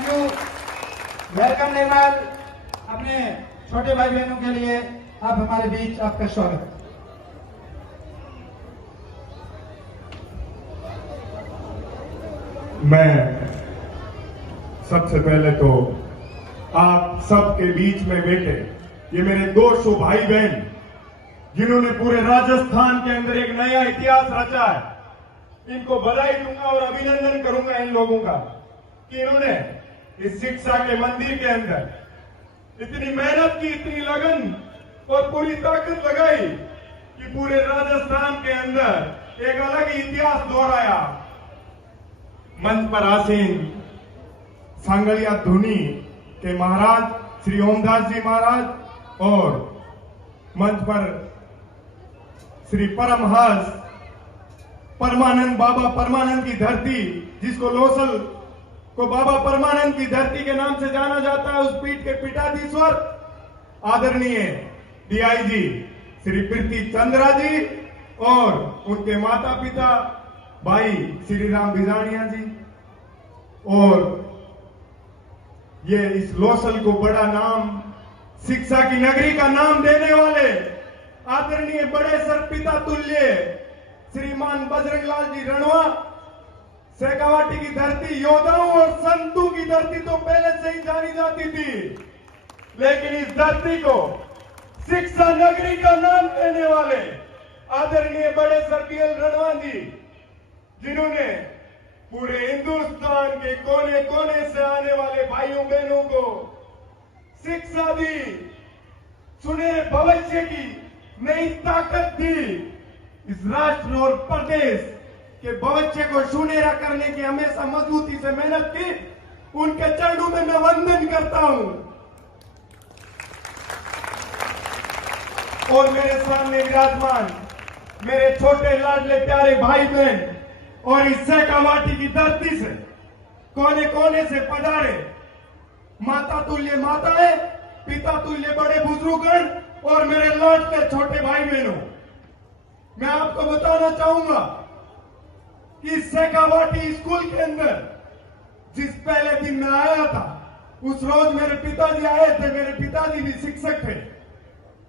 Thank you. Welcome निर्मल। अपने छोटे भाई बहनों के लिए आप हमारे बीच, आपका स्वागत। मैं सबसे पहले तो आप सबके बीच में बैठे ये मेरे 200 भाई बहन जिन्होंने पूरे राजस्थान के अंदर एक नया इतिहास रचा है, इनको बधाई दूंगा और अभिनंदन करूंगा इन लोगों का कि इन्होंने इस शिक्षा के मंदिर के अंदर इतनी मेहनत की, इतनी लगन और पूरी ताकत लगाई कि पूरे राजस्थान के अंदर एक अलग ही इतिहास दोहराया। मंच पर आसीन सांगलिया धुनी के महाराज श्री ओमदास जी महाराज और मंच पर श्री परमहंस परमानंद बाबा परमानंद की धरती, जिसको लोसल को बाबा परमानंद की धरती के नाम से जाना जाता है, उस पीठ के पीठाधीश्वर आदरणीय डीआईजी श्री प्रीति चंद्रा जी और उनके माता पिता भाई श्री राम बिजानिया जी, और ये इस लोसल को बड़ा नाम, शिक्षा की नगरी का नाम देने वाले आदरणीय बड़े सर पिता तुल्य श्रीमान बजरंगलाल जी रणवा, शेखावाटी की धरती योद्धाओं और संतों की धरती तो पहले से ही जानी जाती थी, लेकिन इस धरती को शिक्षा नगरी का नाम देने वाले आदरणीय बड़े सर बीएल रणवा जी, जिन्होंने पूरे हिंदुस्तान के कोने कोने से आने वाले भाइयों बहनों को शिक्षा दी, सुनहरे भविष्य की नई ताकत दी, इस राष्ट्र और प्रदेश के भविष्य को सुनहरा करने की हमेशा मजबूती से मेहनत की, उनके चरणों में मैं वंदन करता हूं। और मेरे सामने विराजमान मेरे छोटे लाडले प्यारे भाई बहन और इस शेखावाटी की धरती से कोने कोने से पधारे माता तुल्य माताएं, पिता तुल्य बड़े बुजुर्गगण और मेरे लाडले छोटे भाई बहनों, मैं आपको बताना चाहूंगा कि शेखावाटी स्कूल के अंदर जिस पहले दिन मैं आया था, उस रोज मेरे पिताजी आए थे। मेरे पिताजी भी शिक्षक थे,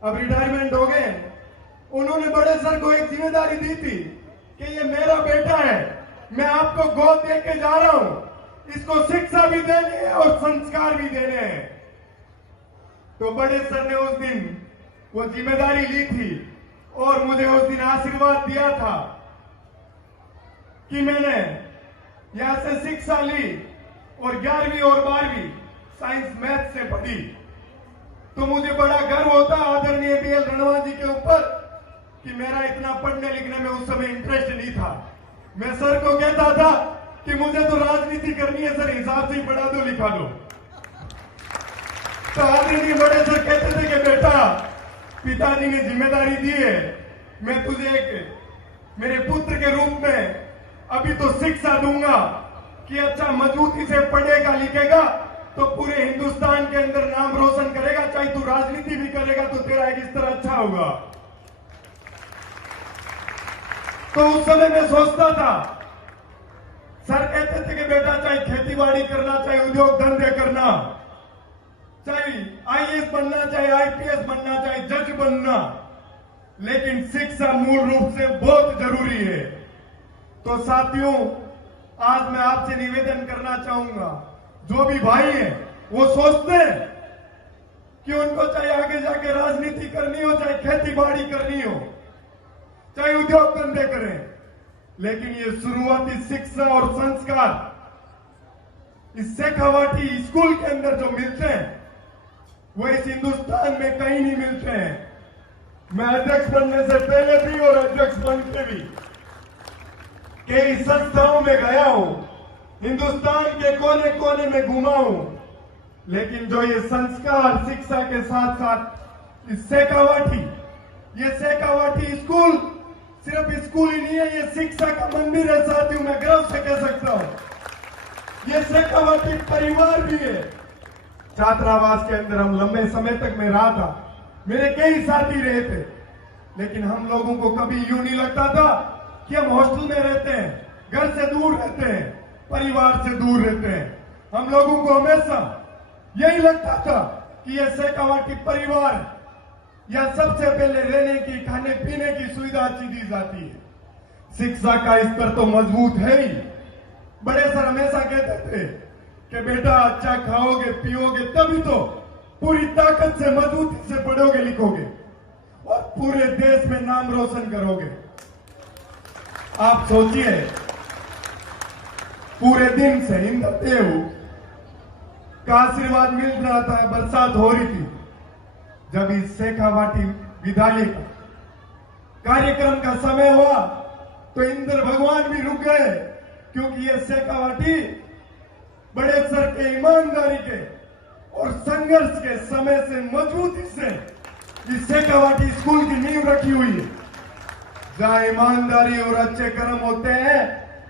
अब रिटायरमेंट हो गए। उन्होंने बड़े सर को एक जिम्मेदारी दी थी कि ये मेरा बेटा है, मैं आपको गोद दे के जा रहा हूं, इसको शिक्षा भी देनी है और संस्कार भी देने हैं। तो बड़े सर ने उस दिन वो जिम्मेदारी ली थी और मुझे उस दिन आशीर्वाद दिया था कि मैंने यहां से शिक्षा ली और 11वीं और 12वीं साइंस मैथ से पढ़ी। तो मुझे बड़ा गर्व होता आदरणीय बीएल रणवा जी के ऊपर कि मेरा इतना पढ़ने लिखने में उस समय इंटरेस्ट नहीं था। मैं सर को कहता था कि मुझे तो राजनीति करनी है सर, हिसाब से ही पढ़ा दो, लिखा दो। तो आदरणीय बड़े सर कहते थे कि बेटा, पिताजी ने जिम्मेदारी दी है, मैं तुझे एक मेरे पुत्र के रूप में अभी तो शिक्षा दूंगा कि अच्छा मजबूती से पढ़ेगा लिखेगा तो पूरे हिंदुस्तान के अंदर नाम रोशन करेगा, चाहे तू राजनीति भी करेगा तो तेरा एक इस तरह अच्छा होगा। तो उस समय मैं सोचता था, सर कहते थे कि बेटा चाहे खेतीबाड़ी करना, चाहे उद्योग धंधे करना, चाहे आईएएस बनना, चाहे आईपीएस बनना, चाहे जज बनना, लेकिन शिक्षा मूल रूप से बहुत जरूरी है। तो साथियों, आज मैं आपसे निवेदन करना चाहूंगा, जो भी भाई हैं वो सोचते हैं कि उनको चाहे आगे जाके राजनीति करनी हो, चाहे खेतीबाड़ी करनी हो, चाहे उद्योग धंधे करें, लेकिन ये शुरुआती शिक्षा और संस्कार इस शेखावाटी स्कूल के अंदर जो मिलते हैं वो इस हिंदुस्तान में कहीं नहीं मिलते हैं। मैं अध्यक्ष बनने से पहले भी और अध्यक्ष बन के भी कई संस्थाओं में गया हूं, हिंदुस्तान के कोने कोने में घुमा हूं, लेकिन जो ये संस्कार शिक्षा के साथ साथ इस शेखावाटी स्कूल सिर्फ स्कूल ही नहीं है, ये शिक्षा का मंदिर है साथियों, मैं गर्व से कह सकता हूं। ये शेखावाटी परिवार भी है। छात्रावास के अंदर हम लंबे समय तक मैं रहा था, मेरे कई साथी रहे थे, लेकिन हम लोगों को कभी यूं नहीं लगता था कि हम हॉस्टल में रहते हैं, घर से दूर रहते हैं, परिवार से दूर रहते हैं। हम लोगों को हमेशा यही लगता था कि ये शेखावाटी परिवार या सबसे पहले रहने की, खाने पीने की सुविधा अच्छी दी जाती है, शिक्षा का स्तर तो मजबूत है ही। बड़े सर हमेशा कहते थे कि बेटा अच्छा खाओगे पियोगे तभी तो पूरी ताकत से मजबूती से पढ़ोगे लिखोगे और पूरे देश में नाम रोशन करोगे। आप सोचिए, पूरे दिन से इंद्रदेव का आशीर्वाद मिल रहा था, बरसात हो रही थी। जब इस शेखावाटी विद्यालय का कार्यक्रम का समय हुआ तो इंद्र भगवान भी रुक गए, क्योंकि ये शेखावाटी बड़े सर के ईमानदारी के और संघर्ष के समय से मजबूती से इस शेखावाटी स्कूल की नींव रखी हुई है। जहां ईमानदारी और अच्छे कर्म होते हैं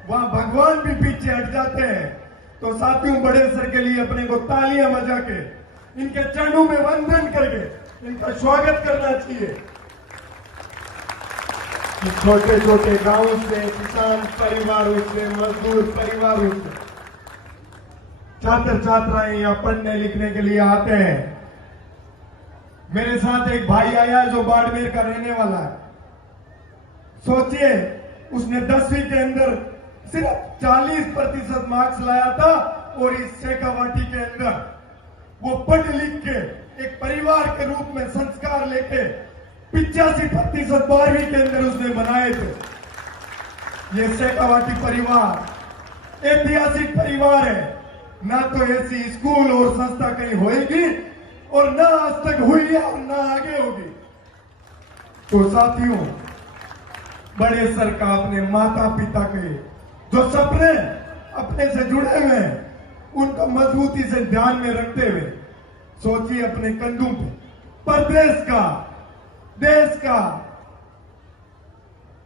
वहां भगवान भी पीछे हट जाते हैं। तो साथियों, बड़े सर के लिए अपने को तालियां बजा के, इनके चरणों में वंदन करके इनका स्वागत करना चाहिए। छोटे छोटे गांव से, किसान परिवारों से, मजदूर परिवारों से छात्र छात्राएं यहाँ पढ़ने लिखने के लिए आते हैं। मेरे साथ एक भाई आया जो बाड़मेर का रहने वाला है। सोचिए, उसने 10वीं के अंदर सिर्फ 40% मार्क्स लाया था और इस शेखावाटी के अंदर वो पढ़ लिख के एक परिवार के रूप में संस्कार लेके 85% 12वीं के अंदर उसने बनाए थे। ये शेखावाटी परिवार ऐतिहासिक परिवार है। ना तो ऐसी स्कूल और संस्था कहीं होएगी और ना आज तक हुई है और ना आगे होगी। तो साथियों, बड़े सर का अपने माता पिता के जो सपने अपने से जुड़े हुए हैं उनको मजबूती से ध्यान में रखते हुए सोचिए, अपने कंधों पे प्रदेश का, देश का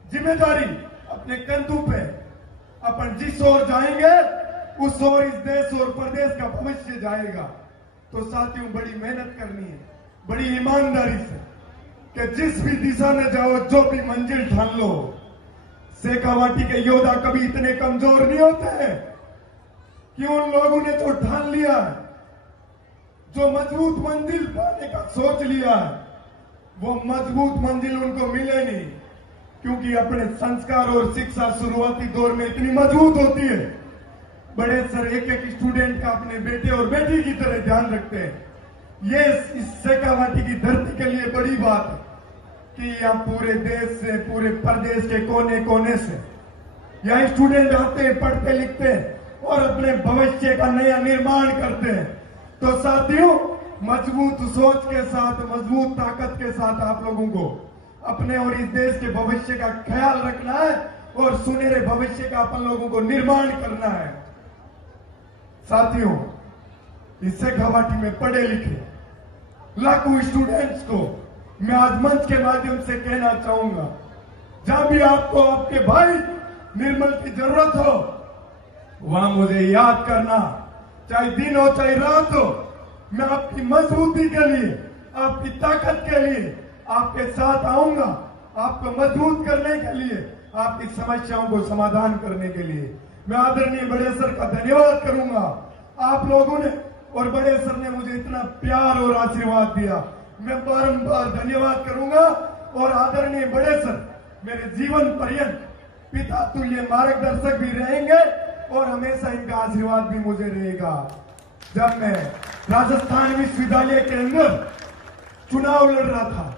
जिम्मेदारी अपने कंधों पे, अपन जिस ओर जाएंगे उस ओर इस देश और प्रदेश का भविष्य जाएगा। तो साथियों, बड़ी मेहनत करनी है, बड़ी ईमानदारी से, कि जिस भी दिशा में जाओ, जो भी मंजिल ठान लो। शेखावाटी के योद्धा कभी इतने कमजोर नहीं होते हैं कि उन लोगों ने तो ठान लिया है, जो मजबूत मंजिल पाने का सोच लिया है, वो मजबूत मंजिल उनको मिले नहीं, क्योंकि अपने संस्कार और शिक्षा शुरुआती दौर में इतनी मजबूत होती है। बड़े सर एक एक स्टूडेंट का अपने बेटे और बेटी की तरह ध्यान रखते हैं। ये इस शेखावाटी की धरती के लिए बड़ी बात है कि यहाँ पूरे देश से, पूरे प्रदेश के कोने कोने से यहाँ स्टूडेंट आते हैं, पढ़ते लिखते हैं और अपने भविष्य का नया निर्माण करते हैं। तो साथियों, मजबूत सोच के साथ, मजबूत ताकत के साथ आप लोगों को अपने और इस देश के भविष्य का ख्याल रखना है और सुनहरे भविष्य का अपन लोगों को निर्माण करना है। साथियों, इस शेखावाटी में पढ़े लिखे लाखों स्टूडेंट्स को मैं आज मंच के माध्यम से कहना चाहूंगा, जहां भी आपको आपके भाई निर्मल की जरूरत हो वहां मुझे याद करना, चाहे दिन हो चाहे रात हो। मैं आपकी मजबूती के लिए, आपकी ताकत के लिए आपके साथ आऊंगा, आपको मजबूत करने के लिए, आपकी समस्याओं को समाधान करने के लिए। मैं आदरणीय बड़े सर का धन्यवाद करूंगा। आप लोगों ने और बड़े सर ने मुझे इतना प्यार और आशीर्वाद दिया, मैं बारंबार धन्यवाद करूंगा। और आदरणीय बड़े सर मेरे जीवन पर्यंत पिता तुल्य मार्गदर्शक भी रहेंगे और हमेशा इनका आशीर्वाद भी मुझे रहेगा। जब मैं राजस्थान विश्वविद्यालय के अंदर चुनाव लड़ रहा था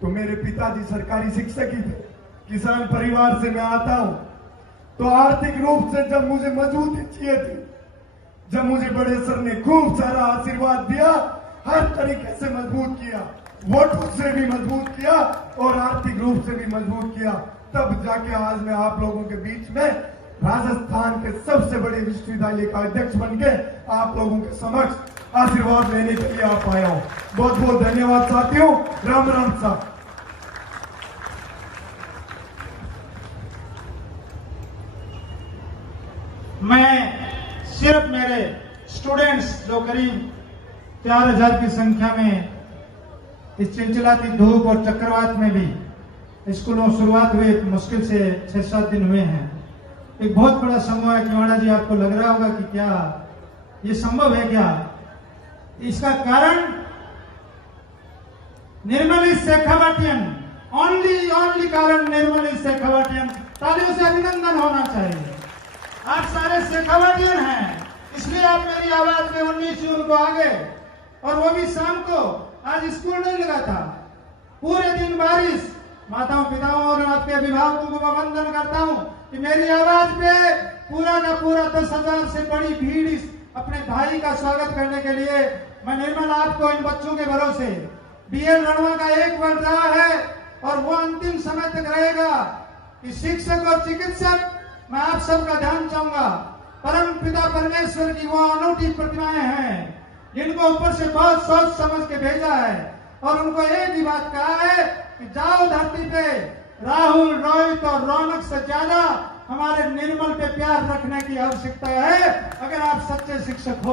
तो मेरे पिताजी सरकारी शिक्षक ही थे, किसान परिवार से मैं आता हूं। तो आर्थिक रूप से जब मुझे मजबूती चाहिए थी, जब मुझे बड़े सर ने खूब सारा आशीर्वाद दिया, हर तरीके से मजबूत किया, वोटों से भी मजबूत किया और आर्थिक रूप से भी मजबूत किया, तब जाके आज मैं आप लोगों के बीच में राजस्थान के सबसे बड़े विश्वविद्यालय का अध्यक्ष बनके आप लोगों के समक्ष आशीर्वाद लेने के लिए आप आया हूं। बहुत बहुत धन्यवाद साथियों। राम राम साहब। मैं सिर्फ मेरे स्टूडेंट्स जो करीब 4000 की संख्या में इस चिलचिलाती धूप और चक्रवात में भी स्कूलों शुरुआत हुई, मुश्किल से 6-7 दिन हुए हैं। एक बहुत बड़ा समूह है। किवाड़ा जी, आपको लग रहा होगा कि क्या ये संभव है क्या? इसका कारण निर्मली शेखावटियन, ओनली कारण निर्मली शेखावटियन। तालियों से अभिनंदन होना चाहिए। आप सारे शेखावटियन हैं, इसलिए आप मेरी आवाज में 19 जून को आ गए, और वो भी शाम को। आज स्कूल नहीं लगा था, पूरे दिन बारिश। माताओं पिताओं और आपके अभिभावकों को मैं वंदन करता हूं कि मेरी आवाज पे पूरा का पूरा 10,000 से बड़ी भीड़ इस अपने भाई का स्वागत करने के लिए। मैं निर्मल आपको इन बच्चों के भरोसे, BL रणवा का 1 वर्ष रहा है और वो अंतिम समय तक रहेगा कि शिक्षक और चिकित्सक, मैं आप सबका ध्यान चाहूंगा। परम पिता परमेश्वर की वो अनूठी प्रतिमाएं हैं जिनको ऊपर से बहुत सोच समझ के भेजा है, और उनको एक ही बात कहा है कि जाओ धरती पे राहुल, रोहित और रौनक से ज्यादा हमारे निर्मल पे प्यार रखने की आवश्यकता है, अगर आप सच्चे शिक्षक हो।